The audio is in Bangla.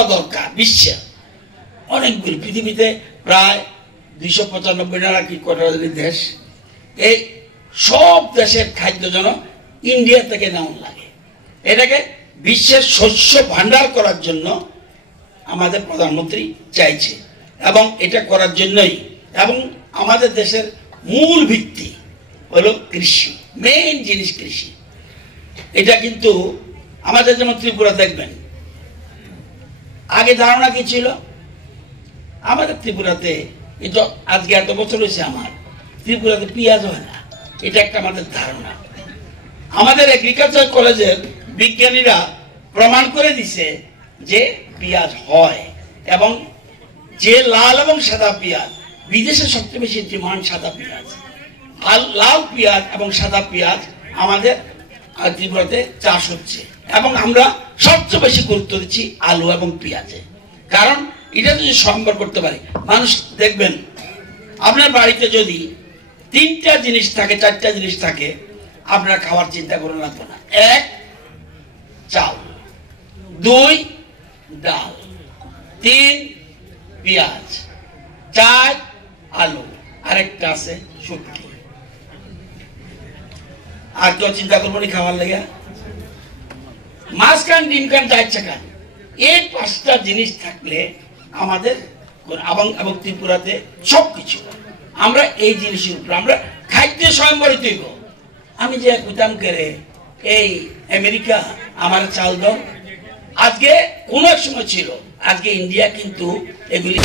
হওয়া দরকার। বিশ্বে অনেকগুলি, পৃথিবীতে প্রায় 295 না কি কোটি দেশ, এই সব দেশের খাদ্য যেন ইন্ডিয়া থেকে নেওয়া লাগে। এটাকে বিশ্বের শস্য ভান্ডার করার জন্য আমাদের প্রধানমন্ত্রী চাইছে, এবং এটা করার জন্যই, এবং আমাদের দেশের মূল ভিত্তি হলো কৃষি, মেইন জিনিস কৃষি। এটা কিন্তু আমাদের যেমন ত্রিপুরা দেখবেন, আগে ধারণা কি ছিল, আমাদের ত্রিপুরাতে আজকে এত বছর হয়েছে আমার ত্রিপুরাতে পেঁয়াজ হয় না, এটা একটা আমাদের ধারণা। আমাদের এগ্রিকালচার কলেজের বিজ্ঞানীরা প্রমাণ করে দিছে যে পেঁয়াজ হয়, এবং যে লাল এবং সাদা পেঁয়াজ, বিদেশে সবচেয়ে বেশি ডিমান্ড সাদা পেঁয়াজ, আর লাল পেঁয়াজ এবং সাদা পেঁয়াজ আমাদের ত্রিপুরাতে চাষ হচ্ছে, এবং আমরা সবচেয়ে বেশি গুরুত্ব দিচ্ছি আলু এবং পেঁয়াজে। কারণ এটা যদি সম্ভব করতে পারি, মানুষ দেখবেন আপনার বাড়িতে যদি 3টা জিনিস থাকে, 4টা জিনিস থাকে, আপনারা খাওয়ার চিন্তা করে লাগবে না। 1 চাল, 2 ডাল, 3 পেঁয়াজ, 4 আলু, আরেকটা আছে শুটকি। আর কেউ চিন্তা করবো না খাওয়ার লেগে, মাছ খান, ডিম খান, চাইছে খান, এই 5টা জিনিস থাকলে আমাদের এবং ত্রিপুরাতে সবকিছু আমরা এই জিনিসের উপর আমরা খাদ্য স্বয়ংবরিত হইব। আমি যে কইতাম করে এই আমেরিকা আমার চাল দাও, আজকে কোন এক সময় ছিল, আজকে ইন্ডিয়া কিন্তু এগুলি